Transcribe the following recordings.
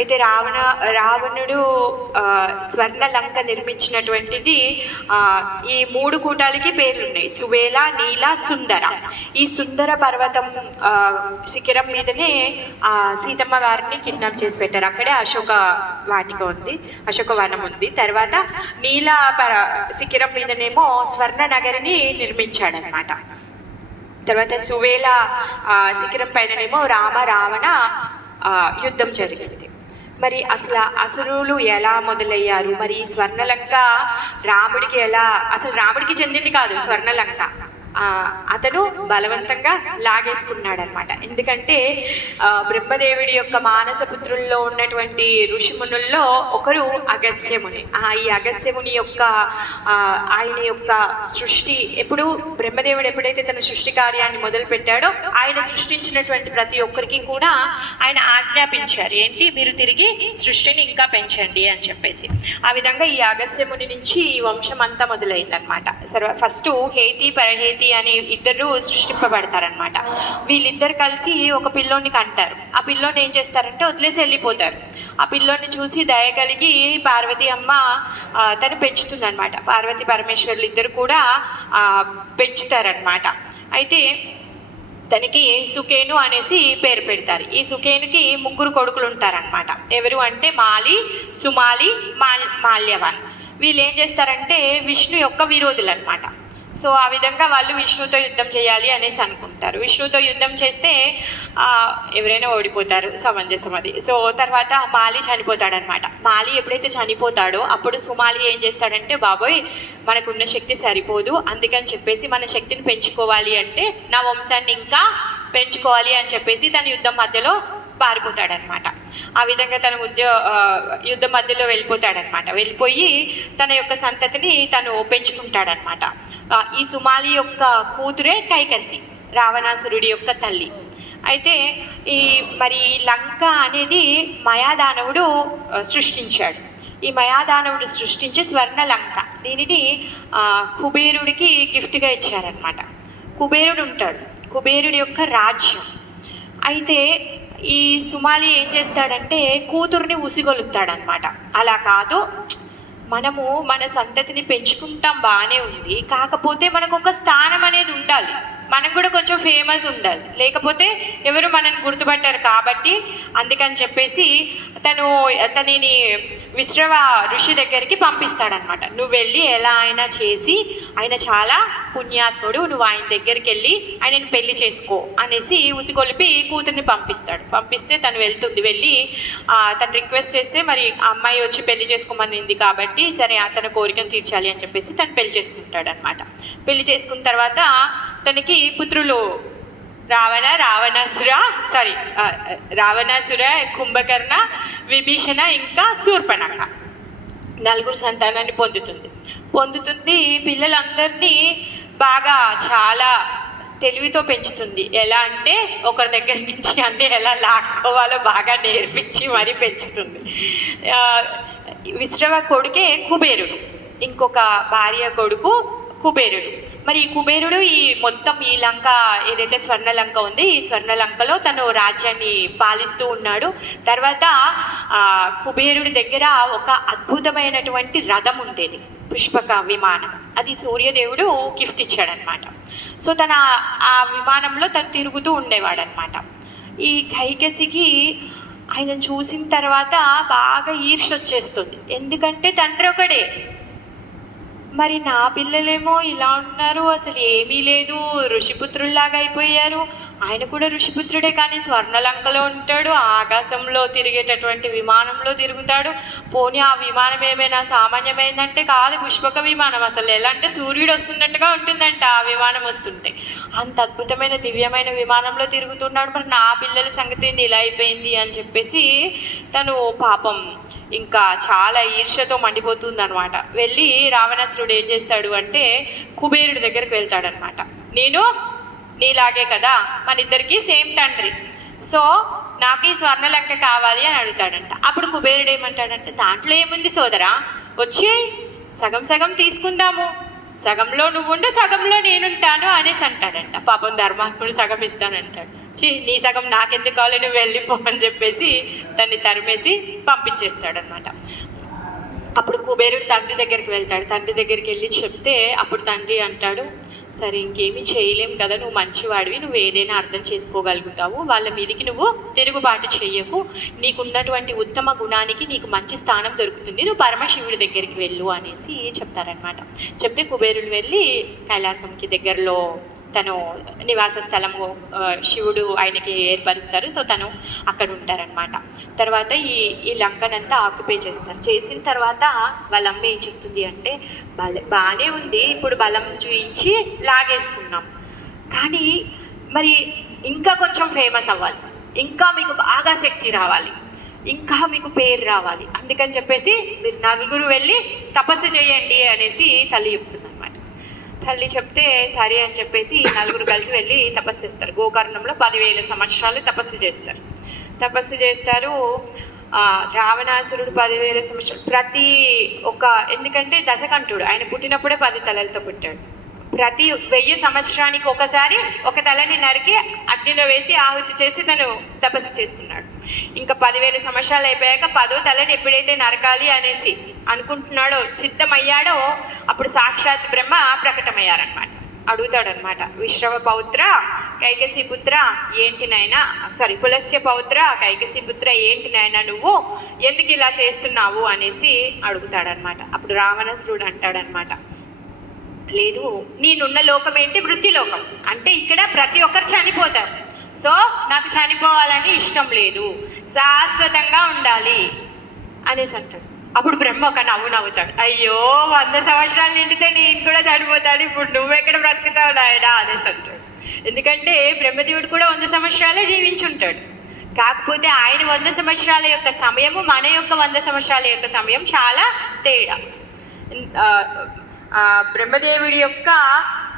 అయితే రావణుడు స్వర్ణ లంక నిర్మించినటువంటిది ఈ 3 కూటాలకి పేర్లున్నాయి: సువేల, నీల, సుందర. ఈ సుందర పర్వతం శిఖరం మీదనే సీతమ్మ వారిని కిడ్నాప్ చేసి పెట్టారు. అక్కడే అశోక వాటిక ఉంది, అశోక వనం ఉంది. తర్వాత నీల శిఖరం మీదనేమో స్వర్ణ నగరిని నిర్మించాడనమాట. తర్వాత సువేల శిఖరం పైననేమో రావణ యుద్ధం జరిగింది. మరి అసలు అసురులు ఎలా మొదలయ్యారు? మరి ఈ స్వర్ణలంక రాముడికి చెందింది కాదు స్వర్ణలంక. అతను బలవంతంగా లాగేసుకున్నాడనమాట. ఎందుకంటే బ్రహ్మదేవుడి యొక్క మానసపుత్రుల్లో ఉన్నటువంటి ఋషిమునుల్లో ఒకరు అగస్త్యముని. ఈ అగస్త్యముని యొక్క ఆయన యొక్క సృష్టి బ్రహ్మదేవుడు ఎప్పుడైతే తన సృష్టి కార్యాన్ని మొదలు పెట్టాడో ఆయన సృష్టించినటువంటి ప్రతి ఒక్కరికి కూడా ఆయన ఆజ్ఞాపించారు, ఏంటి, మీరు తిరిగి సృష్టిని ఇంకా పెంచండి అని చెప్పేసి. ఆ విధంగా ఈ అగస్త్యముని నుంచి ఈ వంశం అంతా మొదలైందనమాట. ఫస్ట్ హేతి పరహేతి అని ఇద్దరు సృష్టింపబడతారనమాట. వీళ్ళిద్దరు కలిసి ఒక పిల్లోని కంటారు. ఆ పిల్లోని ఏం చేస్తారంటే వదిలేసి వెళ్ళిపోతారు. ఆ పిల్లోని చూసి దయ కలిగి పార్వతి అమ్మ తను పెంచుతుందనమాట. పార్వతి పరమేశ్వరులు ఇద్దరు కూడా పెంచుతారనమాట. అయితే తనకి సుకేను అనేసి పేరు పెడతారు. ఈ సుకేనుకి 3 కొడుకులు ఉంటారనమాట. ఎవరు అంటే మాలి, సుమాలి, మాల్యవాన్. వీళ్ళు ఏం చేస్తారంటే విష్ణు యొక్క విరోధులు అనమాట. సో ఆ విధంగా వాళ్ళు విష్ణుతో యుద్ధం చేయాలి అనేసి అనుకుంటారు. విష్ణుతో యుద్ధం చేస్తే ఎవరైనా ఓడిపోతారు, సమంజసం అది. సో తర్వాత మాలి చనిపోతాడనమాట. మాలి ఎప్పుడైతే చనిపోతాడో అప్పుడు సుమాలి ఏం చేస్తాడంటే, బాబోయ్ మనకున్న శక్తి సరిపోదు, అందుకని చెప్పేసి మన శక్తిని పెంచుకోవాలి అంటే నా వంశాన్ని ఇంకా పెంచుకోవాలి అని చెప్పేసి తన యుద్ధం మధ్యలో పారిపోతాడనమాట. ఆ విధంగా తన యుద్ధం మధ్యలో వెళ్ళిపోతాడనమాట. వెళ్ళిపోయి తన యొక్క సంతతిని తను పెంచుకుంటాడనమాట. ఈ సుమాలి యొక్క కూతురే కైకసి, రావణాసురుడి యొక్క తల్లి. అయితే మరి లంక అనేది మయాదానవుడు సృష్టించాడు. ఈ మయాదానవుడు సృష్టించి స్వర్ణ లంక, దీనిని కుబేరుడికి గిఫ్ట్గా ఇచ్చారనమాట. కుబేరుడు ఉంటాడు, కుబేరుడి యొక్క రాజ్యం. అయితే ఈ సుమాలి ఏం చేస్తాడంటే కూతుర్ని ఉసిగొలుపుతాడనమాట. అలా కాదు, మనము మన సంతతిని పెంచుకుంటాం, బాగానే ఉంది, కాకపోతే మనకు ఒక స్థానం అనేది ఉండాలి, మనం కూడా కొంచెం ఫేమస్ ఉండాలి, లేకపోతే ఎవరు మనల్ని గుర్తుపట్టారు. కాబట్టి అందుకని చెప్పేసి తనని విశ్రవ ఋషి దగ్గరికి పంపిస్తాడనమాట. నువ్వు వెళ్ళి ఎలా అయినా చేసి, ఆయన చాలా పుణ్యాత్ముడు, నువ్వు ఆయన దగ్గరికి వెళ్ళి ఆయనని పెళ్లి చేసుకో అనేసి ఉసిగొలిపి కూతుర్ని పంపిస్తే తను వెళ్తుంది. వెళ్ళి తను రిక్వెస్ట్ చేస్తే మరి అమ్మాయి వచ్చి పెళ్లి చేసుకోమనింది కాబట్టి సరే తన కోరికను తీర్చాలి అని చెప్పేసి తను పెళ్లి చేసుకుంటాడనమాట. పెళ్లి చేసుకున్న తర్వాత తనకి పుత్రులు రావణాసుర, కుంభకర్ణ, విభీషణ ఇంకా శూర్పణఖ 4 సంతానాన్ని పొందుతుంది. పిల్లలందరినీ బాగా చాలా తెలివితో పెంచుతుంది. ఎలా అంటే ఒకరి దగ్గర నుంచి అన్నీ ఎలా లాక్కోవాలో బాగా నేర్పించి మరీ పెంచుతుంది. విశ్రవ కొడుకే కుబేరుడు, ఇంకొక భార్య కొడుకు కుబేరుడు. మరి ఈ కుబేరుడు మొత్తం ఈ లంక ఏదైతే స్వర్ణలంక ఉంది, ఈ స్వర్ణలంకలో తను రాజ్యాన్ని పాలిస్తూ ఉన్నాడు. తర్వాత కుబేరుడి దగ్గర ఒక అద్భుతమైనటువంటి రథం ఉండేది, పుష్పక విమానం. అది సూర్యదేవుడు గిఫ్ట్ ఇచ్చాడనమాట. సో ఆ విమానంలో తను తిరుగుతూ ఉండేవాడనమాట. ఈ కైకసికి ఆయన చూసిన తర్వాత బాగా ఈర్ష్య వచ్చేస్తుంది. ఎందుకంటే తండ్రి ఒకడే, మరి నా పిల్లలేమో ఇలా ఉన్నారు, అసలు ఏమీ లేదు, ఋషిపుత్రుల్లాగా అయిపోయారు. ఆయన కూడా ఋషిపుత్రుడే, కానీ స్వర్ణలంకలో ఉంటాడు, ఆకాశంలో తిరిగేటటువంటి విమానంలో తిరుగుతాడు. పోనీ ఆ విమానం ఏమైనా సామాన్యమైందంటే కాదు, పుష్పక విమానం. అసలు ఎలా అంటే సూర్యుడు వస్తున్నట్టుగా ఉంటుందంట ఆ విమానం వస్తుంటే. అంత అద్భుతమైన దివ్యమైన విమానంలో తిరుగుతున్నాడు, మరి నా పిల్లల సంగతి ఏంది ఇలా అయిపోయింది అని చెప్పేసి తను పాపం ఇంకా చాలా ఈర్ష్యతో మండిపోతుందనమాట. వెళ్ళి రావణాసురుడు ఏం చేస్తాడు అంటే కుబేరుడి దగ్గరికి వెళ్తాడనమాట. నేను నీలాగే కదా, మన ఇద్దరికి సేమ్ తండ్రి, సో నాకు ఈ స్వర్ణలంక కావాలి అని అడుగుతాడంట. అప్పుడు కుబేరుడు ఏమంటాడంటే, దాంట్లో ఏముంది సోదరా, వచ్చి సగం సగం తీసుకుందాము, సగంలో నువ్వు ఉండు, సగంలో నేనుంటాను అనేసి అంటాడంట. పాపం ధర్మాత్ముడు సగం ఇస్తానంటాడు. నీ సగం నాకెందుకు కావాలి, నువ్వు వెళ్ళిపో అని చెప్పేసి దాన్ని తరిమేసి పంపించేస్తాడనమాట. అప్పుడు కుబేరుడు తండ్రి దగ్గరికి వెళ్తాడు. తండ్రి దగ్గరికి వెళ్ళి చెప్తే అప్పుడు తండ్రి అంటాడు, సరే ఇంకేమీ చేయలేం కదా, నువ్వు మంచివాడివి, నువ్వు ఏదైనా అర్థం చేసుకోగలుగుతావు, వాళ్ళ మీదకి నువ్వు తిరుగుబాటు చెయ్యకు, నీకున్నటువంటి ఉత్తమ గుణానికి నీకు మంచి స్థానం దొరుకుతుంది, నువ్వు పరమశివుడి దగ్గరికి వెళ్ళు అనేసి చెప్తారనమాట. చెప్తే కుబేరుడు వెళ్ళి కైలాసంకి దగ్గరలో తను నివాస స్థలము శివుడు ఆయనకి ఏర్పరుస్తారు. సో తను అక్కడ ఉంటారనమాట. తర్వాత ఈ లంకనంతా ఆక్యుపై చేస్తారు. చేసిన తర్వాత వాళ్ళ అమ్మ ఏం చెప్తుంది అంటే, బాగానే ఉంది, ఇప్పుడు బలం చూయించి లాగేసుకున్నాం, కానీ మరి ఇంకా కొంచెం ఫేమస్ అవ్వాలి, ఇంకా మీకు బాగా శక్తి రావాలి, ఇంకా మీకు పేరు రావాలి, అందుకని చెప్పేసి మీరు నలుగురు వెళ్ళి తపస్సు చేయండి అనేసి తల్లి చెప్తుంది. తల్లి చెప్తే సరే అని చెప్పేసి నలుగురు కలిసి వెళ్ళి తపస్సు చేస్తారు. గోకర్ణంలో 10,000 సంవత్సరాలు తపస్సు చేస్తారు. రావణాసురుడు 10,000 సంవత్సరాలు ఎందుకంటే దశకంఠుడు, ఆయన పుట్టినప్పుడే 10 తలలతో పుట్టాడు. ప్రతి 1000 సంవత్సరానికి ఒకసారి ఒక తలని నరికి అగ్నిలో వేసి ఆహుతి చేసి తను తపస్సు చేస్తున్నాడు. ఇంకా 10,000 సంవత్సరాలు అయిపోయాక 10వ తలని ఎప్పుడైతే నరకాలి అనేసి అనుకుంటున్నాడో, సిద్ధమయ్యాడో, అప్పుడు సాక్షాత్ బ్రహ్మ ప్రకటమయ్యారనమాట. అడుగుతాడనమాట, విశ్రవ పౌత్ర కైకసి పుత్ర ఏంటి నాయనా, పులస్య పౌత్ర కైకసి పుత్ర ఏంటి నాయనా, నువ్వు ఎందుకు ఇలా చేస్తున్నావు అనేసి అడుగుతాడనమాట. అప్పుడు రావణాసురుడు అంటాడనమాట, లేదు, నేనున్న లోకం ఏంటి, వృత్తిలోకం, అంటే ఇక్కడ ప్రతి ఒక్కరు చనిపోతారు, సో నాకు చనిపోవాలని ఇష్టం లేదు, శాశ్వతంగా ఉండాలి అనేసి అంటాడు. అప్పుడు బ్రహ్మ ఒక నవ్వుతాడు, అయ్యో 100 సంవత్సరాలు నిండితే నేను కూడా చనిపోతాడు, ఇప్పుడు నువ్వెక్కడ బ్రతుకుతావు నాయనా అనేసి అంటాడు. ఎందుకంటే బ్రహ్మదేవుడు కూడా 100 సంవత్సరాలే జీవించుంటాడు. కాకపోతే ఆయన 100 సంవత్సరాల యొక్క సమయము, మన యొక్క 100 సంవత్సరాల యొక్క సమయం చాలా తేడా. బ్రహ్మదేవుడి యొక్క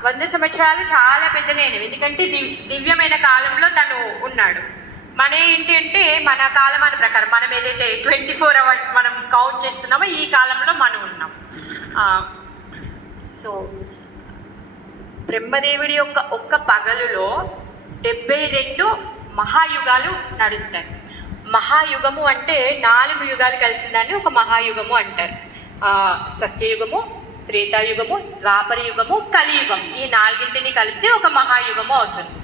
100 సంవత్సరాలు చాలా పెద్దనేవి, ఎందుకంటే దివ్యమైన కాలంలో తను ఉన్నాడు. మన ఏంటంటే మన కాలమాన ప్రకారం మనం ఏదైతే 24 అవర్స్ మనం కౌంట్ చేస్తున్నామో ఈ కాలంలో మనం ఉన్నాం. సో బ్రహ్మదేవుడి యొక్క ఒక్క పగలులో 72 మహాయుగాలు నడుస్తాయి. మహాయుగము అంటే 4 యుగాలు కలిసిందాన్ని ఒక మహాయుగము అంటారు. సత్యయుగము, త్రేతాయుగము, ద్వాపర యుగము, కలియుగం, ఈ 4ంటిని కలిపితే ఒక మహాయుగము అవుతుంది.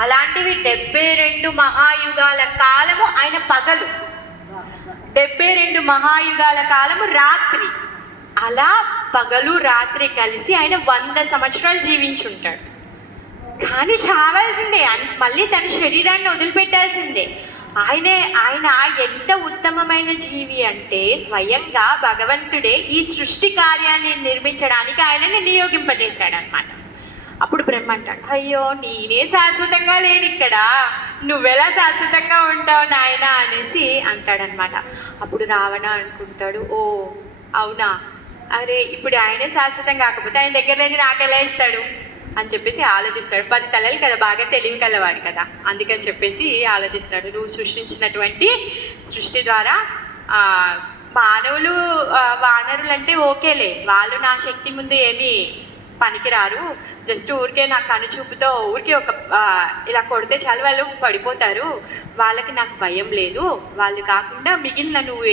అలాంటివి 72 మహాయుగాల కాలము ఆయన పగలు, 72 మహాయుగాల కాలము రాత్రి. అలా పగలు రాత్రి కలిసి ఆయన 100 సంవత్సరాలు జీవించుంటాడు. కానీ చావాల్సిందే, మళ్ళీ తన శరీరాన్ని వదిలిపెట్టాల్సిందే. ఆయన ఎంత ఉత్తమమైన జీవి అంటే స్వయంగా భగవంతుడే ఈ సృష్టి కార్యాన్ని నిర్మించడానికి ఆయనని నియోగింపజేశాడనమాట. అప్పుడు బ్రహ్మ అంటాడు, అయ్యో నేనే శాశ్వతంగా లేను ఇక్కడ, నువ్వెలా శాశ్వతంగా ఉంటావు నాయన అనేసి అంటాడనమాట. అప్పుడు రావణ అనుకుంటాడు, ఓ అవునా, అరే ఇప్పుడు ఆయనే శాశ్వతం కాకపోతే ఆయన దగ్గర లేని నాకెలా ఇస్తాడు అని చెప్పేసి ఆలోచిస్తాడు. 10 తలలు కదా, బాగా తెలివి కలవాడు కదా, అందుకని చెప్పేసి ఆలోచిస్తాడు. నువ్వు సృష్టించినటువంటి సృష్టి ద్వారా మానవులు వానరులు అంటే ఓకేలే, వాళ్ళు నా శక్తి ముందు ఏమీ పనికిరారు, జస్ట్ ఊరికే నా కనుచూపుతో ఊరికే ఒక ఇలా కొడితే చాలు వాళ్ళు పడిపోతారు, వాళ్ళకి నాకు భయం లేదు, వాళ్ళు కాకుండా మిగిలిన నువ్వు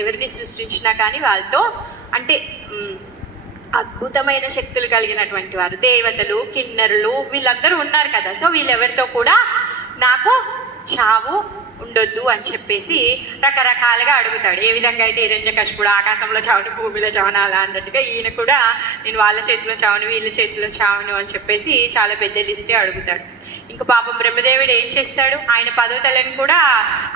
ఎవరిని సృష్టించినా కానీ వాళ్ళతో అంటే అద్భుతమైన శక్తులు కలిగినటువంటి వారు, దేవతలు, కిన్నరులు, వీళ్ళందరూ ఉన్నారు కదా, సో వీళ్ళెవరితో కూడా నాకు చావు ఉండొద్దు అని చెప్పేసి రకరకాలుగా అడుగుతాడు. ఏ విధంగా అయితే హిరణ్యకశిపుడు ఆకాశంలో చావును భూమిలో చావును అలా అన్నట్టుగా ఈయన కూడా నేను వాళ్ళ చేతిలో చావును వీళ్ళ చేతిలో చావును అని చెప్పేసి చాలా పెద్ద లిస్టే అడుగుతాడు. ఇంకా పాపం బ్రహ్మదేవుడు ఏం చేస్తాడు, ఆయన 10వ తలని కూడా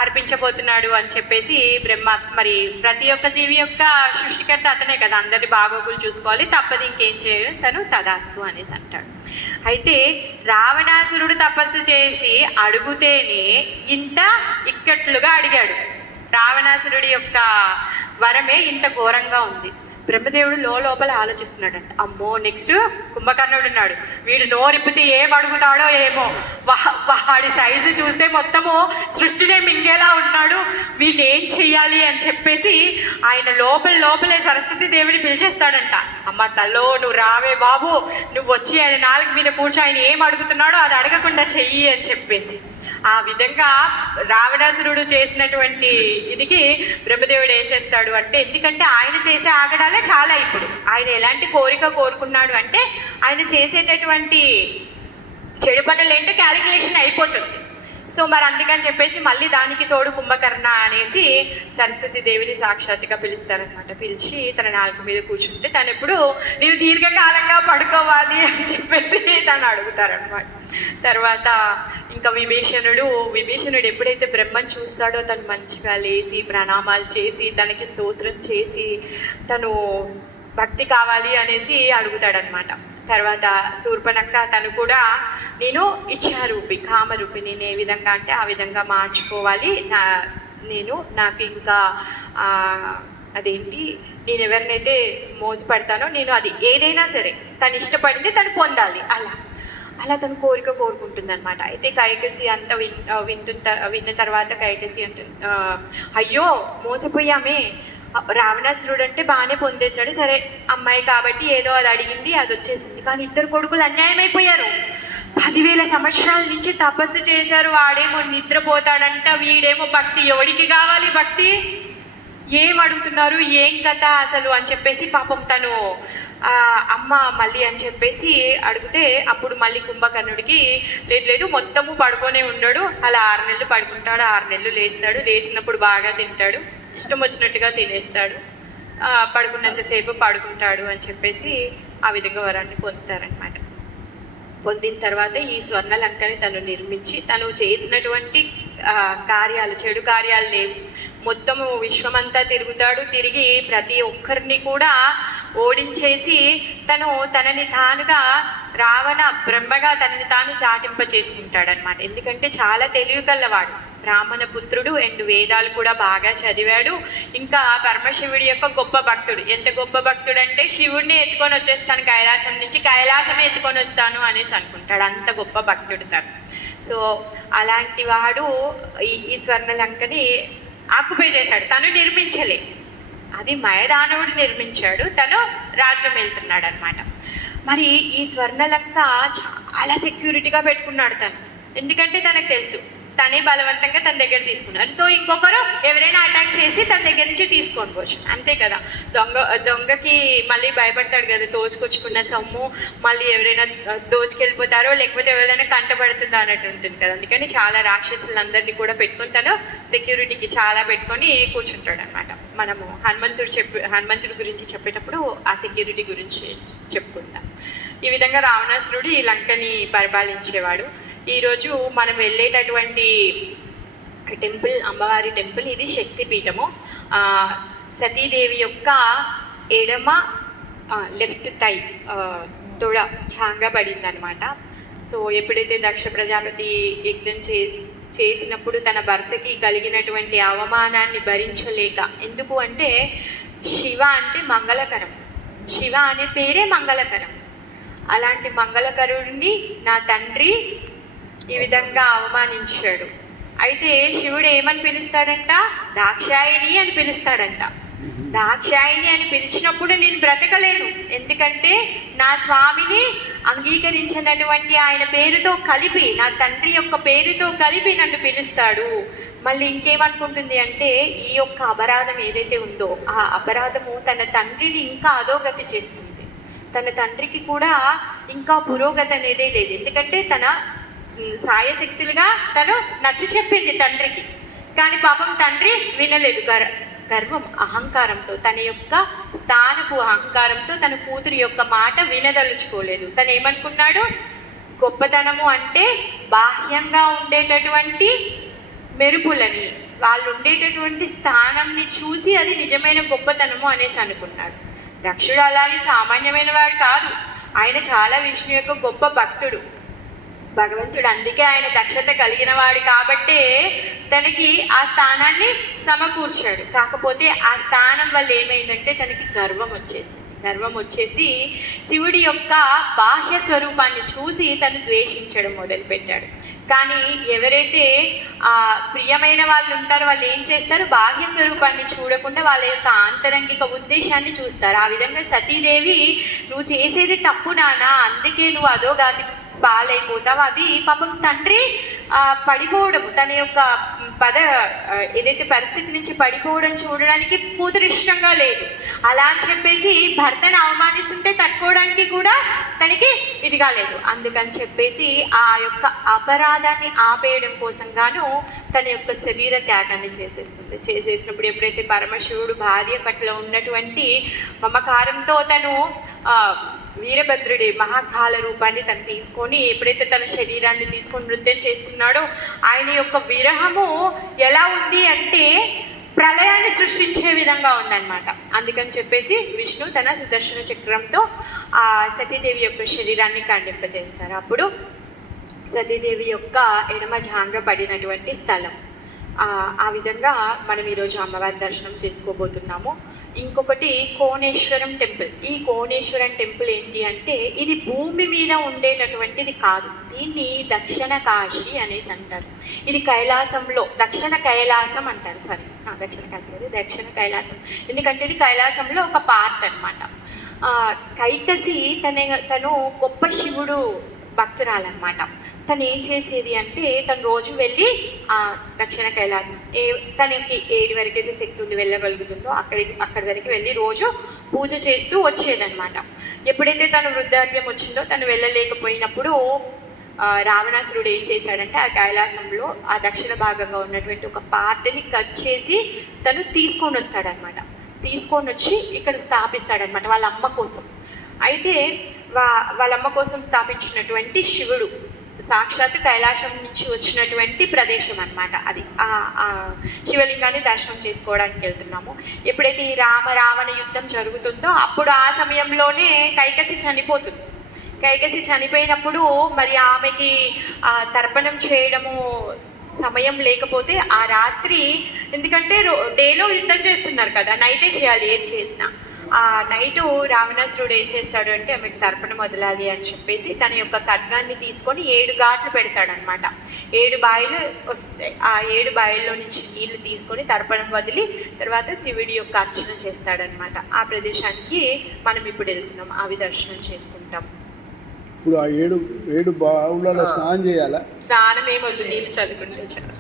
అర్పించబోతున్నాడు అని చెప్పేసి బ్రహ్మ, మరి ప్రతి ఒక్క జీవి యొక్క సృష్టికర్త అతనే కదా, అందరి బాగోగులు చూసుకోవాలి, తప్పదు ఇంకేం చేయడం, తను తదాస్తు అనేసి అంటాడు. అయితే రావణాసురుడు తపస్సు చేసి అడుగుతేనే ఇంత ఇక్కట్లుగా అడిగాడు. రావణాసురుడి యొక్క వరమే ఇంత ఘోరంగా ఉంది. బ్రహ్మదేవుడు లోపల ఆలోచిస్తున్నాడంట, అమ్మో నెక్స్ట్ కుంభకర్ణుడు ఉన్నాడు, వీడు నోరిప్పితే ఏం అడుగుతాడో ఏమో, వాడి సైజు చూస్తే మొత్తము సృష్టినే మింగేలా ఉన్నాడు, వీడిని ఏం చెయ్యాలి అని చెప్పేసి ఆయన లోపలే సరస్వతి దేవిని పిలిచేస్తాడంట. అమ్మ తల్లో నువ్వు రావే బాబు, నువ్వు వచ్చి ఆయన నాలుగు మీద కూర్చో, ఆయన ఏం అడుగుతున్నాడో అది అడగకుండా చెయ్యి అని చెప్పేసి. ఆ విధంగా రావణాసురుడు చేసినటువంటి ఇదికి బ్రహ్మదేవుడు ఏం చేస్తాడు అంటే, ఎందుకంటే ఆయన చేసే ఆగడాలే చాలా, ఇప్పుడు ఆయన ఎలాంటి కోరిక కోరుకున్నాడు అంటే ఆయన చేసేటటువంటి చెడు పనులు ఏంటో క్యాలిక్యులేషన్ అయిపోతుంది. సో మరి అందుకని చెప్పేసి మళ్ళీ దానికి తోడు కుంభకర్ణ అనేసి సరస్వతి దేవిని సాక్షాత్తుగా పిలుస్తారనమాట. పిలిచి తన నాలుక మీద కూర్చుంటే తను ఎప్పుడు నేను దీర్ఘకాలంగా పడుకోవాలి అని చెప్పేసి తను అడుగుతారనమాట. తర్వాత ఇంకా విభీషణుడు ఎప్పుడైతే బ్రహ్మను చూస్తాడో తను మంచిగా లేచి ప్రణామాలు చేసి తనకి స్తోత్రం చేసి తను భక్తి కావాలి అనేసి అడుగుతాడనమాట. తర్వాత శూర్పణఖ తను కూడా నేను ఇచ్ఛారూపి కామరూపి, నేను ఏ విధంగా అంటే ఆ విధంగా మార్చుకోవాలి, నాకు ఇంకా నేను ఎవరినైతే మోసపడతానో నేను అది ఏదైనా సరే తను ఇష్టపడింది తను పొందాలి, అలా తను కోరిక కోరుకుంటుందన్నమాట. అయితే కైకసి అంతా విన్న తర్వాత కైకసి అంటుంది, అయ్యో మోసపోయామే, రావణాసురుడు అంటే బాగానే పొందేశాడు, సరే అమ్మాయి కాబట్టి ఏదో అది అడిగింది అది వచ్చేసింది, కానీ ఇద్దరు కొడుకులు అన్యాయం అయిపోయారు. 10,000 సంవత్సరాల నుంచి తపస్సు చేశారు, వాడేమో నిద్రపోతాడంట, వీడేమో భక్తి, ఎవడికి కావాలి భక్తి, ఏం అడుగుతున్నారు ఏం కథ అసలు అని చెప్పేసి పాపం తను అమ్మ మళ్ళీ అని చెప్పేసి అడిగితే అప్పుడు మళ్ళీ కుంభకర్ణుడికి లేదు మొత్తము పడుకొనే ఉండడు, అలా 6 నెలలు పడుకుంటాడు, 6 నెలలు లేస్తాడు, లేచినప్పుడు బాగా తింటాడు, ఇష్టం వచ్చినట్టుగా తినేస్తాడు, పడుకున్నంతసేపు పడుకుంటాడు అని చెప్పేసి ఆ విధంగా వరాన్ని పొందుతారనమాట. పొందిన తర్వాత ఈ స్వర్ణలంకని తను నిర్మించి తను చేసినటువంటి కార్యాలు చెడు కార్యాలు లేవు, మొత్తము విశ్వమంతా తిరుగుతాడు, తిరిగి ప్రతి ఒక్కరిని కూడా ఓడించేసి తనని తానుగా రావణ బ్రహ్మగా తనని తాను సాటింప చేసుకుంటాడనమాట. ఎందుకంటే చాలా తెలివి కల్లవాడు, బ్రాహ్మణ పుత్రుడు, అండ్ వేదాలు కూడా బాగా చదివాడు, ఇంకా పరమశివుడి యొక్క గొప్ప భక్తుడు. ఎంత గొప్ప భక్తుడు అంటే శివుడిని ఎత్తుకొని వచ్చేస్తాను కైలాసం నుంచి, కైలాసమే ఎత్తుకొని వస్తాను అనేసి అనుకుంటాడు, అంత గొప్ప భక్తుడు తను. సో అలాంటి వాడు ఈ స్వర్ణలంకని ఆక్యుపై చేశాడు, తను నిర్మించలే, అది మయదానవుడు నిర్మించాడు, తను రాజ్యం వెళ్తున్నాడు అనమాట. మరి ఈ స్వర్ణలంక చాలా సెక్యూరిటీగా పెట్టుకున్నాడు తను, ఎందుకంటే తనకు తెలుసు తనే బలవంతంగా తన దగ్గర తీసుకున్నారు, సో ఇంకొకరు ఎవరైనా అటాక్ చేసి తన దగ్గర నుంచి తీసుకొని పోవచ్చు, అంతే కదా. దొంగకి మళ్ళీ భయపడతాడు కదా, తోసుకొచ్చుకున్న సొమ్ము మళ్ళీ ఎవరైనా దోచుకెళ్ళిపోతారో లేకపోతే ఎవరైనా కంటపడుతుందో అన్నట్టు ఉంటుంది కదా. అందుకని చాలా రాక్షసులందరినీ కూడా పెట్టుకొని తను సెక్యూరిటీకి చాలా పెట్టుకొని కూర్చుంటాడు అనమాట. మనము హనుమంతుడి గురించి చెప్పేటప్పుడు ఆ సెక్యూరిటీ గురించి చెప్పుకుంటాం. ఈ విధంగా రావణాసురుడు ఈ లంకని పరిపాలించేవాడు. ఈరోజు మనం వెళ్ళేటటువంటి టెంపుల్ అమ్మవారి టెంపుల్, ఇది శక్తిపీఠము. సతీదేవి యొక్క ఎడమ లెఫ్ట్ థై తొడ ఛాంగబడింది అనమాట. సో ఎప్పుడైతే దక్ష ప్రజాపతి యజ్ఞం చేసినప్పుడు తన భర్తకి కలిగినటువంటి అవమానాన్ని భరించలేక, ఎందుకు అంటే శివ అంటే మంగళకరం, శివ అనే పేరే మంగళకరం, అలాంటి మంగళకరుడిని నా తండ్రి ఈ విధంగా అవమానించాడు. అయితే శివుడు ఏమని పిలుస్తాడంట, దాక్షాయిని అని పిలుస్తాడంట. దాక్షాయిని అని పిలిచినప్పుడు నేను బ్రతకలేను, ఎందుకంటే నా స్వామిని అంగీకరించినటువంటి ఆయన పేరుతో కలిపి, నా తండ్రి యొక్క పేరుతో కలిపి నన్ను పిలుస్తాడు. మళ్ళీ ఇంకేమనుకుంటుంది అంటే ఈ యొక్క అపరాధం ఏదైతే ఉందో ఆ అపరాధము తన తండ్రిని ఇంకా అధోగతి చేస్తుంది, తన తండ్రికి కూడా ఇంకా పురోగతి అనేదే లేదు, ఎందుకంటే తన సాయశక్తులుగా తను నచ్చ చెప్పింది తండ్రికి, కానీ పాపం తండ్రి వినలేదు. గర్వం అహంకారంతో, తన యొక్క స్థానపు అహంకారంతో తన కూతురు యొక్క మాట వినదలుచుకోలేదు. తను ఏమనుకున్నాడు, గొప్పతనము అంటే బాహ్యంగా ఉండేటటువంటి మెరుపులని, వాళ్ళు ఉండేటటువంటి స్థానంని చూసి అది నిజమైన గొప్పతనము అనేసి అనుకున్నాడు. దక్షుడు అలాగే సామాన్యమైన వాడు కాదు, ఆయన చాలా విష్ణు యొక్క గొప్ప భక్తుడు, భగవంతుడు అందుకే ఆయన దక్షత కలిగిన వాడు కాబట్టే తనకి ఆ స్థానాన్ని సమకూర్చాడు. కాకపోతే ఆ స్థానం వల్ల ఏమైందంటే తనకి గర్వం వచ్చేసి శివుడి యొక్క బాహ్య స్వరూపాన్ని చూసి తను ద్వేషించడం మొదలుపెట్టాడు. కానీ ఎవరైతే ప్రియమైన వాళ్ళు ఉంటారో వాళ్ళు ఏం చేస్తారు, బాహ్య స్వరూపాన్ని చూడకుండా వాళ్ళ యొక్క ఆంతరంగిక ఉద్దేశాన్ని చూస్తారు. ఆ విధంగా సతీదేవి నువ్వు చేసేది తప్పు నానా, అందుకే నువ్వు పాలైపోతావు. అది పాపం తండ్రి పడిపోవడం, తన యొక్క ఏదైతే పరిస్థితి నుంచి పడిపోవడం చూడడానికి కూతురు ఇష్టంగా లేదు. అలా అని చెప్పేసి భర్తను అవమానిస్తుంటే తట్టుకోవడానికి కూడా తనకి ఇది కాలేదు. అందుకని చెప్పేసి ఆ యొక్క అపరాధాన్ని ఆపేయడం కోసం గాను తన యొక్క శరీర త్యాగాన్ని చేసేసినప్పుడు ఎప్పుడైతే పరమశివుడు భార్య పట్ల ఉన్నటువంటి మమకారంతో తను వీరభద్రుడి మహాకాల రూపాన్ని తను తీసుకొని ఎప్పుడైతే తన శరీరాన్ని తీసుకొని నృత్యం చేస్తున్నాడో ఆయన యొక్క విరహము ఎలా ఉంది అంటే ప్రళయాన్ని సృష్టించే విధంగా ఉందన్నమాట. అందుకని చెప్పేసి విష్ణు తన సుదర్శన చక్రంతో ఆ సతీదేవి యొక్క శరీరాన్ని ఖండింపజేస్తారు. అప్పుడు సతీదేవి యొక్క ఎడమ జాంగ పడినటువంటి స్థలం. ఆ విధంగా మనం ఈరోజు అమ్మవారి దర్శనం చేసుకోబోతున్నాము. ఇంకొకటి కోణేశ్వరం టెంపుల్. ఈ కోణేశ్వరం టెంపుల్ ఏంటి అంటే ఇది భూమి మీద ఉండేటటువంటిది కాదు, దీన్ని దక్షిణ కాశీ అనేసి అంటారు. ఇది కైలాసంలో దక్షిణ కైలాసం అంటారు. దక్షిణ కాశీ కదా, దక్షిణ కైలాసం. ఎందుకంటే ఇది కైలాసంలో ఒక పార్ట్ అనమాట. కైకసి తను గొప్ప శివుడు భక్తురాలన్నమాట. తను ఏం చేసేది అంటే తను రోజు వెళ్ళి ఆ దక్షిణ కైలాసం తనకి ఏడు వరకు అయితే శక్తి ఉండి వెళ్ళగలుగుతుందో అక్కడి వరకు వెళ్ళి రోజు పూజ చేస్తూ వచ్చేదన్నమాట. ఎప్పుడైతే తను వృద్ధాప్యం వచ్చిందో తను వెళ్ళలేకపోయినప్పుడు రావణాసురుడు ఏం చేశాడంటే ఆ కైలాసంలో ఆ దక్షిణ భాగంగా ఉన్నటువంటి ఒక పార్ట్ని కట్ చేసి తను తీసుకొని వస్తాడనమాట. తీసుకొని వచ్చి ఇక్కడ స్థాపిస్తాడనమాట వాళ్ళ అమ్మ కోసం. అయితే వాళ్ళమ్మ కోసం స్థాపించినటువంటి శివుడు సాక్షాత్ కైలాసం నుంచి వచ్చినటువంటి ప్రదేశం అన్నమాట. అది ఆ శివలింగాన్ని దర్శనం చేసుకోవడానికి వెళ్తున్నాము. ఎప్పుడైతే ఈ రావణ యుద్ధం జరుగుతుందో అప్పుడు ఆ సమయంలోనే కైకసి చనిపోతుంది. కైకసి చనిపోయినప్పుడు మరి ఆమెకి తర్పణం చేయడము సమయం లేకపోతే ఆ రాత్రి, ఎందుకంటే డేలో యుద్ధం చేస్తున్నారు కదా, నైటే చేయాలి ఏది చేసినా. ఆ నైటు రావణాసురుడు ఏం చేస్తాడు అంటే ఆమెకు తర్పణం వదలాలి అని చెప్పేసి తన యొక్క ఖడ్గాన్ని తీసుకొని 7 ఘాట్లు పెడతాడనమాట. 7 బాయిలు వస్తాయి. ఆ 7 బాయిల్లో నుంచి నీళ్లు తీసుకొని తర్పణం వదిలి తర్వాత శివుడి యొక్క అర్చన చేస్తాడనమాట. ఆ ప్రదేశానికి మనం ఇప్పుడు వెళ్తున్నాం, అవి దర్శనం చేసుకుంటాం. ఇప్పుడు ఆ 7 బావులలో స్నానం చేయాలా? స్నానం ఏమొద్దు, నీళ్ళు చదువుకుంటే చాలు.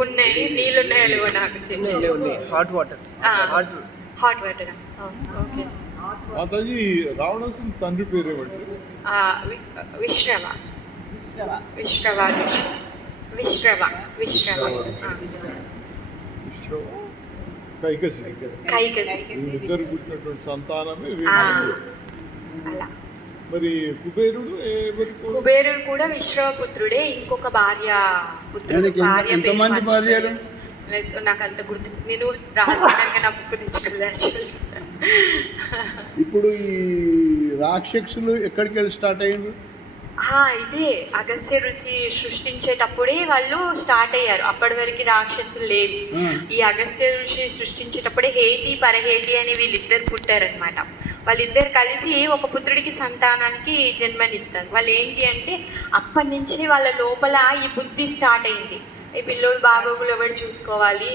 ఉన్నాయి, నీళ్ళు ఉన్నాయో నాకు తెలియదు. Hot water. ఓకే. మాతాజీ రావణాసురుని తండ్రి పేరు ఏమంటే? విశ్రవ. కైకసి ఇద్దరు పుట్టినటువంటి సంతానమే అలా. మరి కుబేరుడు కూడా విశ్రవపుత్రుడే. ఇంకొక భార్య నాకు అంత గుర్తు, నేను రాజకీయంగా నా బుక్ తెచ్చుకోలేదు. ఇప్పుడు ఈ రాక్షసులు ఎక్కడికి వెళ్ళి స్టార్ట్ అయ్యింది? ఇదే అగస్త్య ఋషి సృష్టించేటప్పుడే వాళ్ళు స్టార్ట్ అయ్యారు. అప్పటి వరకు రాక్షసులు లేవు. ఈ అగస్త్య ఋషి సృష్టించేటప్పుడే హేతి పరహేతి అని వీళ్ళిద్దరు పుట్టారనమాట. వాళ్ళిద్దరు కలిసి ఒక పుత్రుడికి సంతానానికి జన్మనిస్తారు. వాళ్ళు ఏంటి అంటే అప్పటి నుంచి వాళ్ళ లోపల ఈ బుద్ధి స్టార్ట్ అయింది. ఈ పిల్లోడు బాగోగులు ఎవరు చూసుకోవాలి,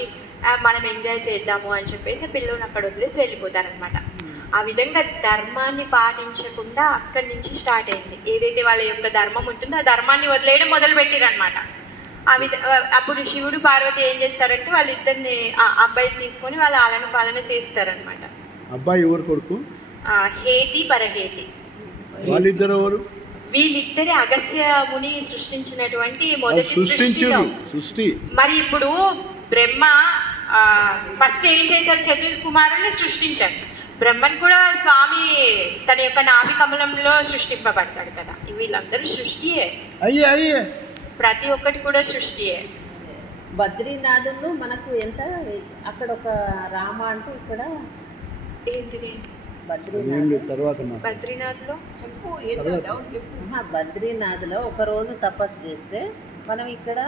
మనం ఎంజాయ్ చేద్దాము అని చెప్పేసి పిల్లోని అక్కడ వదిలేసి వెళ్ళిపోతారనమాట. ఆ విధంగా ధర్మాన్ని పాటించకుండా అక్కడి నుంచి స్టార్ట్ అయింది. ఏదైతే వాళ్ళ యొక్క ధర్మం ఉంటుందో ఆ ధర్మాన్ని వదిలేయడం మొదలుపెట్టిరనమాట. అప్పుడు శివుడు పార్వతి ఏం చేస్తారంటే వాళ్ళిద్దరిని అబ్బాయిని తీసుకొని వాళ్ళ ఆలన పాలన చేస్తారనమాట. అబ్బాయి ఎవరు కొడుకు? హేతి పరహేతి. వాళ్ళిద్దరు ఎవరు? వీళ్ళిద్దరే అగస్త్య ముని సృష్టించినటువంటి మొదటి సృష్టి. మరి ఇప్పుడు బ్రహ్మ ఫస్ట్ ఏం చేశారు? చతుర్కుమారుల్ని సృష్టించారు. బ్రహ్మన్ కూడా స్వామి తన యొక్క నాభి కమలంలో సృష్టింపబడతాడు కదా. వీళ్ళందరూ సృష్టియే, ప్రతి ఒక్కటి కూడా సృష్టియే. బద్రీనాథులు మనకు ఎంత అక్కడ ఒక రామ అంటే ఇక్కడ ఏంటిది బద్రీనాథ్లో ఒక రోజు తపస్సు చేస్తే మనం ఇక్కడ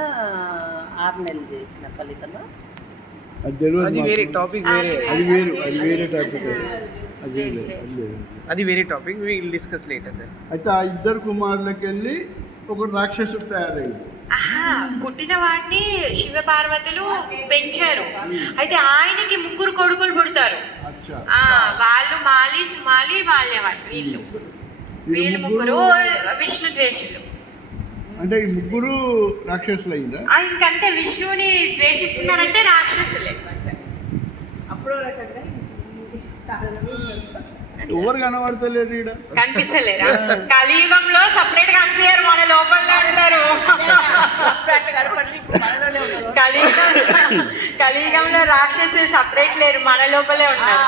6 నెలలు చేసిన ఫలితం. అది వేరే topic, we will discuss later. అయితే ఆ ఇద్దరు కుమారులకి వెళ్ళి ఒక రాక్షసుడు తయారైంది. పుట్టిన వాడిని శివ పార్వతులు పెంచారు. అయితే ఆయనకి 3 కొడుకులు పుడతారు. వాళ్ళు మాలి, సుమాలి, మాల్యవాన్. వీళ్ళు వీళ్ళు ముగ్గురు విష్ణు ద్వేషులు. అంటే ఈ ముగ్గురు రాక్షసులు అయిందా? ఇంకంతే, విష్ణువుని ద్వేషిస్తున్నారంటే రాక్షసులే. ఎవరు కనబడతలేరు ఈడ. కనిపిస్తలేరా? కలియుగంలో సపరేట్ కనిపించారు, మన లోపలనే ఉంటారు. కలియుగంలో రాక్షసులు సపరేట్ లేరు, మన లోపలే ఉన్నారు.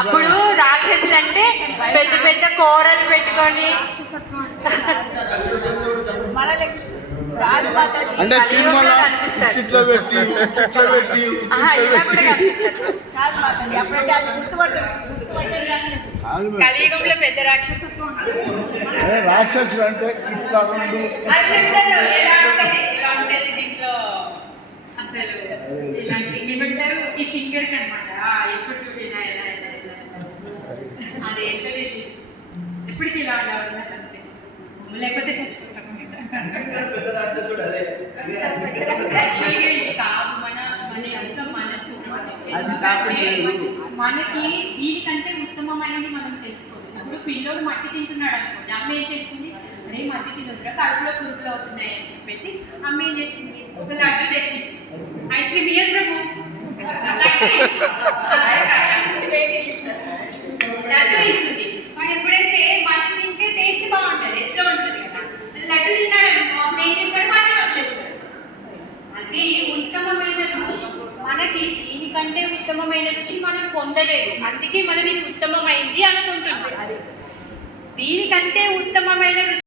అప్పుడు రాక్షసులు అంటే పెద్ద పెద్ద కూరలు పెట్టుకొని అంటే సినిమాలో ఇట్లా పెట్టి ఇలా కూడా కనిపిస్తారు. కలియుగంలో పెద్ద రాక్షసత్వం రాక్షసులు అంటే ఇట్లా రెండు అట్లుంటది. ఎలా ఉంటది? ఇలా ఉంటది దీంట్లో అసలు. ఇలాంటి ఏమంటారు ఈ ఫింగర్ కి అనమాట. ఎప్పుడు చూడు ఇలా ఇలా ఇలా ఇలా అదేంటది, ఎప్పటికీ ఇలా ఇలా ఉన్నది అంతే. లేకపోతే చచ్చిపోతాం. యాక్చువల్గా ఇది కాదు, మన యొక్క మనసు. మనకి దీనికంటే ఉత్తమమైనది మనం తెలుసుకోవాలి. ఇప్పుడు పిల్లోడు మట్టి తింటున్నాడు అనుకోండి, అమ్మ ఏం చేస్తుంది, అరే మట్టి తినొద్దురా కడుపులో కురుపులు అవుతున్నాయి అని చెప్పేసి అమ్మ ఏం చేసింది, ఒక లడ్డు తెచ్చిస్తుంది. ఐస్ క్రీమ్ ఇయ్యదు ప్రభు, లడ్డు ఇస్తుంది. వాడు ఎప్పుడైతే మట్టి తింటే టేస్ట్ బాగుంటుంది, ఎట్లా ఉంటుంది కదా. లడ్డు తిన్నాడు అనుకో, అప్పుడు ఏం చేస్తాడు, మట్టి వదిలేస్తాడు. అది ఉత్తమమైన రుచి. మనకి దీనికంటే ఉత్తమమైన రుచి మనం పొందలేదు, అందుకే మనం ఇది ఉత్తమమైంది అనుకుంటున్నాం. దీనికంటే ఉత్తమమైన రుచి